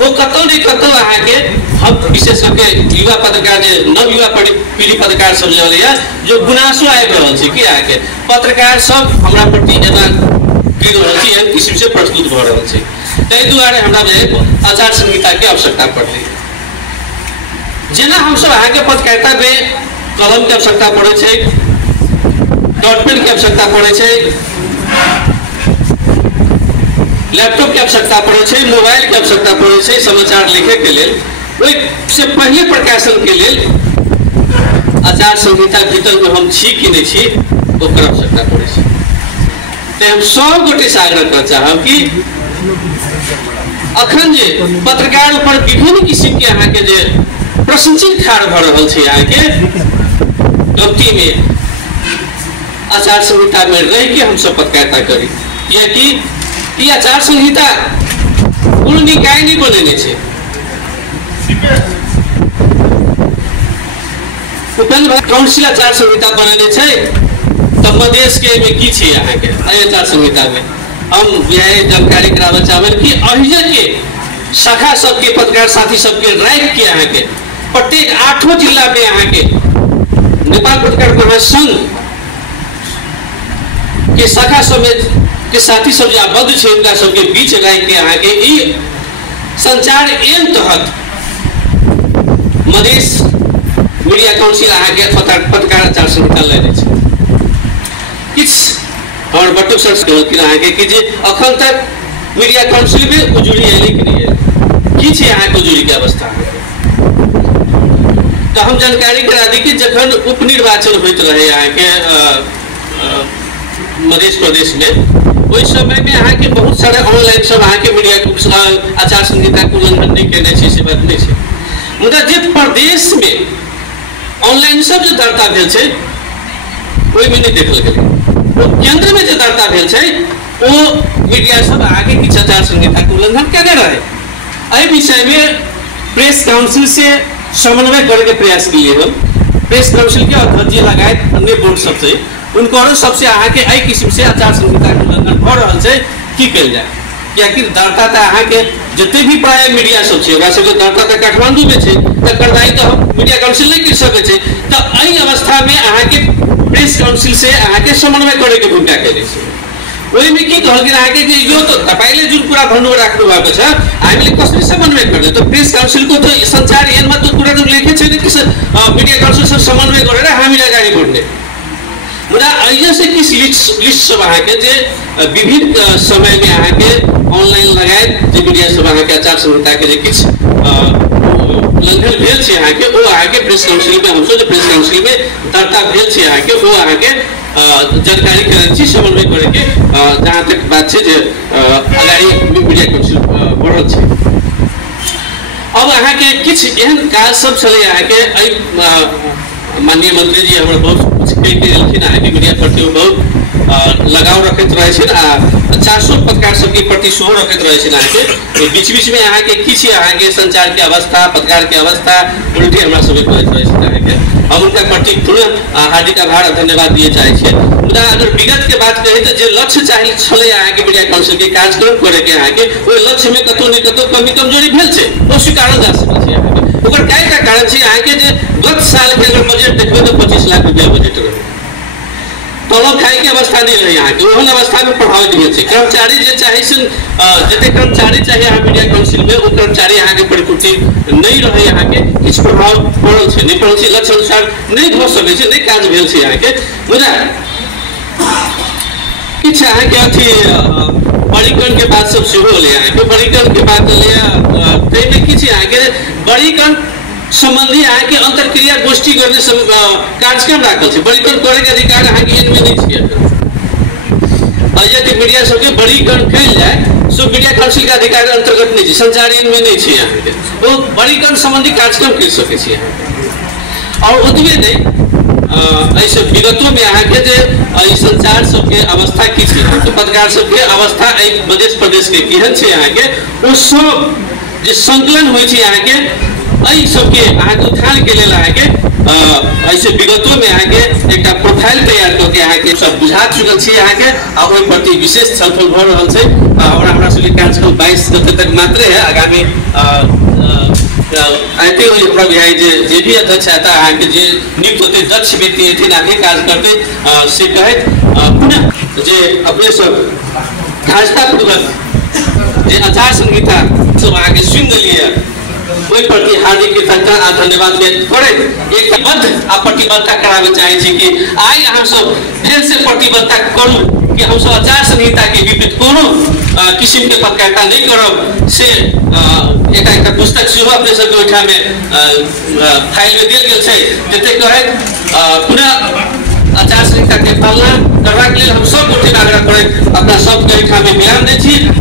वो कतौ नहीं कतौ आके हम विशेष करके युवा पत्रकार नव युवा पीढ़ी पत्रकार सब जो गुनासो आबि रहल छै कि आके पत्रकार सब हमरा प्रति एना गिर रहल छै एहन किस्म से प्रस्तुत भ रहल छै ताहि दुआरे हमरा आचार संहिता के आवश्यकता पड़लै जेना हम सब आके पत्रकारिता में कलम के आवश्यकता पड़े छै डॉट पेन के आवश्यकता पड़े छै लैपटॉप के आवश्यकता पड़े छै मोबाइल के आवश्यकता पड़े छै समाचार लिखे के लेल ओहि से पहले प्रकाशन के लेल आचार संहिता भीतर में हम छी कि नहीं छी ओकर आवश्यकता पड़े छै ते हम सब गोटे से आग्रह कर चाहब कि अखन जे पत्रकार ऊपर विभिन्न किस्म के अहाँ के जे प्रशंसित ठाड़ भ रहल छै अहाँ के व्यक्ति में आचार संहिता में रह के हम सब पत्रकारिता करी कियाकि ई आचार संहिता कोनो निकाय नहीं बनेने छै उपेंद्र काउंसिल आचार संहिता बनेने छै तो मधेश के में की छै अहाँ के आचार संहिता में हम यह जानकारी करावे चाहब कि अहिजा के शाखा सबके पत्रकार साथी सबके राइट के अहाँ के प्रत्येक 8 जिला में अहाँ के नेपाल पत्रकार महासंघ के शाखा समेत के साथी सब जो आबद्ध है उनका सबके बीच राइट के अहाँ के ई संचार एम तहत मधेश मीडिया काउंसिल अहाँ के पत्रकार आचार संहिता लेने छै किछ और बटुक सर कहलखिन अहाँ के कि जे अखन तक मीडिया काउंसिल में उजुरी एलै कि नहीं की छै अहाँ के उजुरी के अवस्था तो हम जानकारी करा दी कि जखन उपनिर्वाचन होइत रहे अहाँ के मध्य प्रदेश में ओहि समय में अहाँ के बहुत सारे ऑनलाइन सब अहाँ के मीडिया आचार संहिता के उल्लंघन नहीं केने छै से बात नहीं छै मुदा जे प्रदेश में ऑनलाइन सब जो दर्ता भेल छै ओहि में नहीं देखल गेलै केंद्र में जो दर्ता भेल छै ओ मीडिया सब आगे किछ आचार संहिता के उल्लंघन केने रहे एहि विषय में प्रेस काउंसिल से समन्वय करे के प्रयास किए हम प्रेस काउंसिल के अध्यक्ष जी लगायत अन्य बोर्ड सब छै उनको सबसे अहाँ के एहि किस्म से आचार संहिता के उल्लंघन भ रहल छै की कल जाए कियाकि दर्ता तो अहाँ के जते भी प्राय मीडिया सब छै ओकरा सबके दर्ता तो काठमांडू में छै त कार्रवाई तो मीडिया काउंसिल नहीं कर सके छै त एहि अवस्था में अहाँ के प्रेस काउंसिल से अहाँ के समन्वय करे के भूमिका केले छै ओहि में की कहलखिन अहाँ के जे यो तो तपाईले जुन कुरा भन्नु राख्नु भएको छ हामीले कसरी समन्वय गर्ने त प्रेस काउंसिल को तो संचार एनमा तो कुरा तो लेखे छैन कि मीडिया काउंसिल से समन्वय गरेर हामीले अगाडि बढ्ने मुदा अहिया से किस लिस्ट सब अहाँ के जे विभिन्न समय में अहाँ के ऑनलाइन लगायत जे मीडिया सब अहाँ के आचार संहिता के जे किछ उल्लंघन भेल छै अहाँ के ओ अहाँ के प्रेस काउंसिल में हम सब प्रेस काउंसिल में दर्ता भेल छै अहाँ के ओ अहाँ के जानकारी करै छी समन्वय करे के जहाँ तक बात छै जे अगाडि मीडिया काउंसिल बढ़ल छै अब अहाँ के किछ एहन काज सब छलै अहाँ के माननीय मंत्री जी हमरा बहुत कुछ कह देलखिन अहाँ के मीडिया प्रति बहुत लगाव रखत रहे छै आ 400 पत्रकार सबके प्रति सेहो रखत रहे छै अहाँ के बीच बीच में अहाँ के की छै अहाँ के संचार के अवस्था पत्रकार के अवस्था उल्टी हमरा सबके कहत रहे छै अहाँ के हम उनका प्रति पुनः हार्दिक आभार धन्यवाद दिए चाहे छियै मुदा अगर विगत के बात कही तो जे लक्ष्य चाहिए छले अहाँ के मीडिया काउंसिल के कार्यक्रम करे के अहाँ के ओइ लक्ष्य में कतौ न कतौ कमी कमजोरी भेल छै ओ स्वीकारल जा सकै छै अहाँ के ओकर कईटा कारण छै अहाँ के जे गत साल के अगर बजट देखबे तो 25 लाख रुपया बजट रहे तलब खाई के अवस्था नहीं रही यहाँ के ओहन अवस्था में प्रभावित भेल छै कर्मचारी जे चाहे जते कर्मचारी चाहिए अहाँ मीडिया काउंसिल में ओ कर्मचारी अहाँ के परिपूर्ति नहीं रहे अहाँ के किछ प्रभाव पड़ल छै नहीं पड़ल छै लक्ष्य अनुसार नहीं भ सकै छै नहीं काज भेल छै अहाँ के मुदा किछ अहाँ के अथी बड़ीकरण के बात सब सेहो ले अहाँ के बड़ीकरण के बात ले तै में किछ अहाँ के बड़ीकरण संबंधी अहाँ के अंतरक्रिया गोष्ठी करने कार्यक्रम राखल छै बड़ीकरण करे के अधिकार अहाँ के इनमें नहीं छै यदि मीडिया सबके बड़ीकरण कल जाए सो मीडिया काउंसिल के अधिकार के अंतर्गत नहीं छै संचार इनमें नहीं छै अहाँ के वो बड़ीकरण संबंधी कार्यक्रम कर सकै छी अहाँ और ओतबे नहीं ऐसे विगतों में अहाँ के जे संचार सबके अवस्था की छै तो पत्रकार सबके अवस्था मध्य प्रदेश के केहन छै अहाँ के ओ सब जे संकलन होय छै अहाँ के सबके अहाँ के उत्थान के लेल अहाँ के ऐसे विगतों में यहाँ के एक प्रोफाइल तैयार करके यहाँ के सब बुझा चुकल छी यहाँ के और ओहि प्रति विशेष छलफल भ रहल छै और हमरा सबके कार्यक्रम 22 गते तक मात्र है आगामी आते हुए अपना बिहार जे भी अध्यक्ष आता है कि जे नियुक्त होते दक्ष व्यक्ति थे आगे कार्य करते से कहे पुनः जे अपने सब भाजपापूर्वक जे आचार संहिता सब आगे सुन लिए ओहि प्रति हार्दिक कृतज्ञता आ धन्यवाद व्यक्त करे एक बद्ध आ प्रतिबद्धता करावे चाहे छी कि आइ अहाँ सब फेर से प्रतिबद्धता करू कि हम सब आचार संहिता के विपरीत कोनो किस्म के पत्रकारिता नहीं करब से एक पुस्तक सेहो अपने सबके ओहिठाम में फाइल में देल गेल छै जते कहे पुनः आचार संहिता के पालना करबाक लेल हम सब गोटे आग्रह करे अपना सबके ओहिठाम में बयान दै छी।